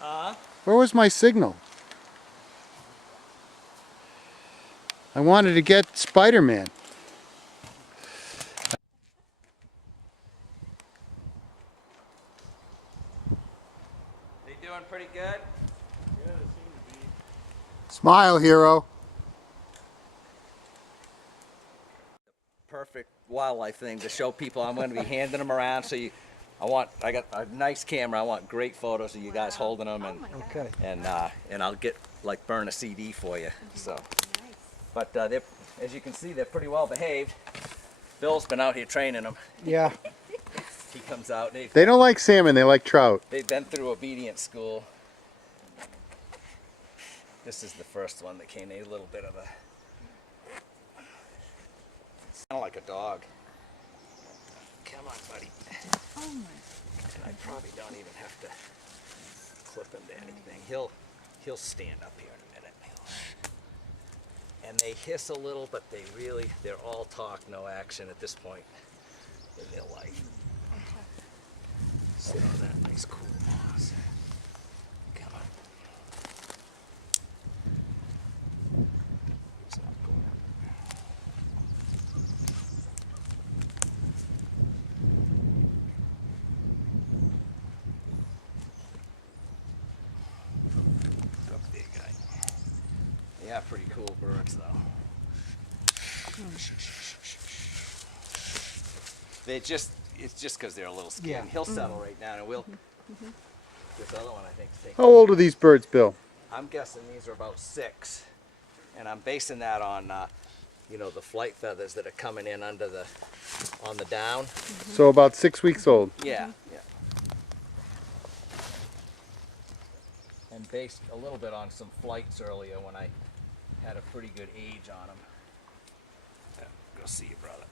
Where was my signal? I wanted to get Spider-Man. They doing pretty good? Yeah, they seem to be. Smile, hero. Perfect wildlife thing to show people. I'm going to be handing them around, so I got a nice camera. I want great photos of you guys holding them, and Okay. and I'll get burn a CD for you. So, but they're, as you can see, they're pretty well behaved. Bill's been out here training them. Yeah. He comes out. They don't like salmon, they like trout. They've been through obedience school. This is the first one that came. A little bit of a, it's kind of like a dog. Come on, buddy. Oh my. And I probably don't even have to clip him to anything. He'll stand up here in a minute. And they hiss a little, but they're all talk, no action at this point in their life. Sit on that nice cool moss. Come on. He's not going. Up there, guy. Yeah, pretty cool birds though. It's just because they're a little scared. Yeah. He'll settle right down, and we'll. This other one, I think. How old are these birds, Bill? I'm guessing these are about 6, and I'm basing that on, you know, the flight feathers that are coming in on the down. So about 6 weeks old. Yeah, yeah. And based a little bit on some flights earlier when I had a pretty good age on them. Yeah, go see your brother.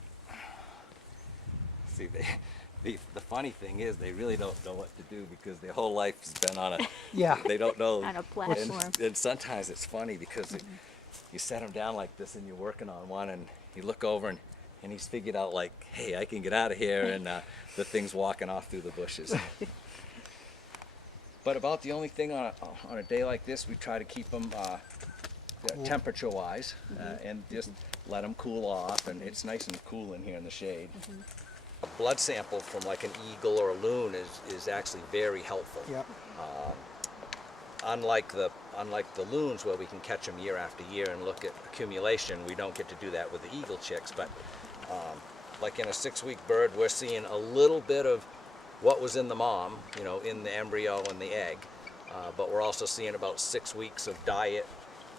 See, the funny thing is they really don't know what to do because their whole life's been on a, Yeah. they don't know. On a platform. And sometimes it's funny because you set them down like this and you're working on one and you look over and he's figured out like, hey, I can get out of here, and the thing's walking off through the bushes. But about the only thing on a day like this, we try to keep them temperature-wise and just let them cool off, and it's nice and cool in here in the shade. A blood sample from like an eagle or a loon is actually very helpful. Yep. Unlike the loons where we can catch them year after year and look at accumulation, we don't get to do that with the eagle chicks. But like in a 6-week bird, we're seeing a little bit of what was in the mom, you know, in the embryo and the egg. But we're also seeing about 6 weeks of diet,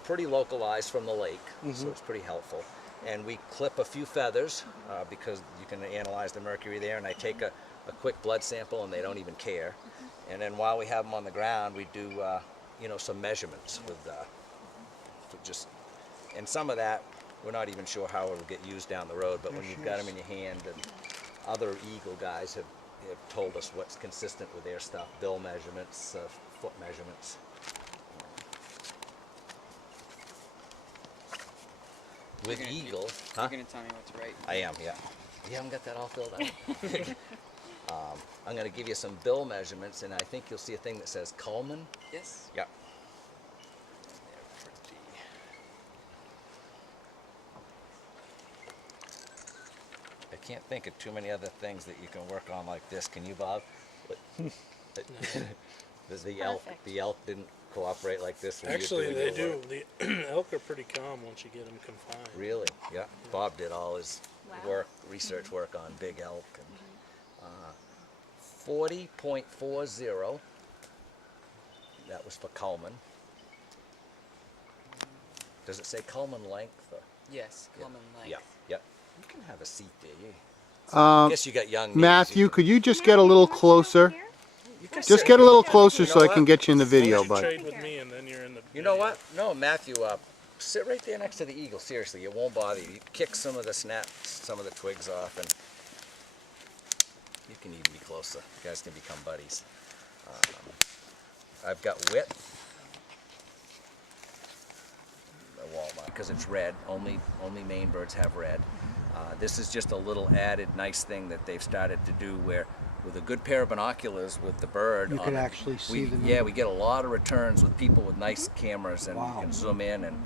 pretty localized from the lake, so it's pretty helpful. And we clip a few feathers because you can analyze the mercury there, and I take a quick blood sample and they don't even care. And then while we have them on the ground, we do you know, some measurements with and some of that we're not even sure how it will get used down the road, but when you've got them in your hand, and other eagle guys have told us what's consistent with their stuff, bill measurements, foot measurements. With eagle, huh? You're gonna tell me what's right. I am, yeah. You haven't got that all filled out? I'm going to give you some bill measurements, and I think you'll see a thing that says Coleman. Yes. Yeah. I can't think of too many other things that you can work on like this. Can you, Bob? Does the elk didn't cooperate like this? Actually, they do. The elk are pretty calm once you get them confined. Really? Yeah. Bob did all his research work on big elk. And, 40.40. That was for Coleman. Does it say Coleman length? Or? Yes, common length. Yeah. Yep. You can have a seat there. I guess you got young. Matthew, could you just get a little closer? Just get a little closer so I can get you in the video, bud. Trade with me and then you're in the You know what? No, Matthew, sit right there next to the eagle. Seriously, it won't bother you. You kick some of the some of the twigs off, and you can even be closer. You guys can become buddies. I've got width. Walnut, because it's red. Only Maine birds have red. This is just a little added nice thing that they've started to do where with a good pair of binoculars with the bird. You on could it, actually see the Yeah, number. we get a lot of returns with people with nice cameras, and Wow. we can zoom in and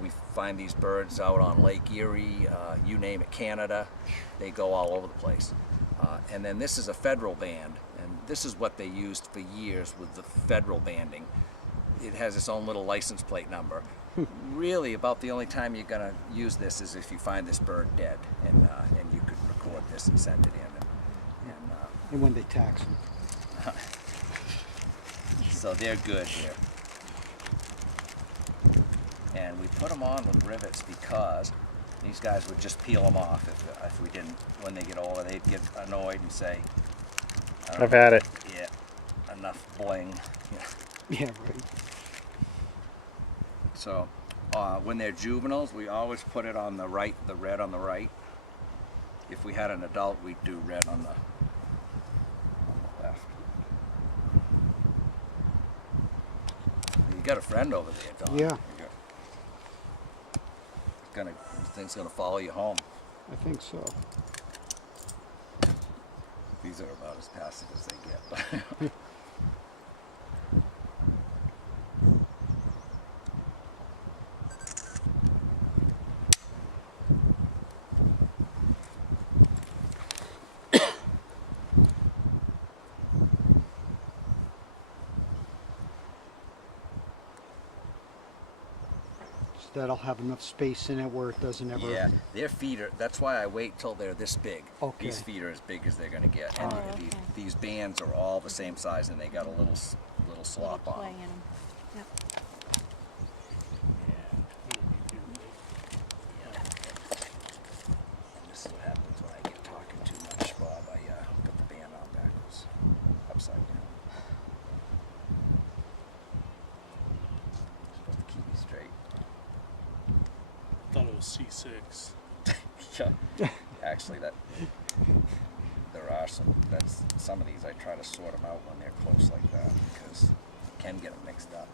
we find these birds out on Lake Erie, you name it, Canada. They go all over the place. And then this is a federal band, and this is what they used for years with the federal banding. It has its own little license plate number. Really, about the only time you're going to use this is if you find this bird dead, and you could record this and send it in. And when they tax them. So they're good here. And we put them on with rivets because these guys would just peel them off if we didn't. When they get older, they'd get annoyed and say, I've had it. yeah, enough bling. Yeah, right. So when they're juveniles, we always put it on the right, the red on the right. If we had an adult, we'd do red on the left. You got a friend over there, Don. Yeah. Thing's gonna follow you home. I think so. These are about as passive as they get. That'll have enough space in it where it doesn't ever... Yeah, their feet are, that's why I wait till they're this big. Okay. These feet are as big as they're gonna get. And Oh, okay. these bands are all the same size, and they got a little slop on Play them. in 'em. Yep. And this is what happens when I get talking too much, Bob. I put the band on backwards, upside down. Supposed to keep me straight. Thought it was C6. Yeah. Actually, there are some of these I try to sort them out when they're close like that because you can get them mixed up.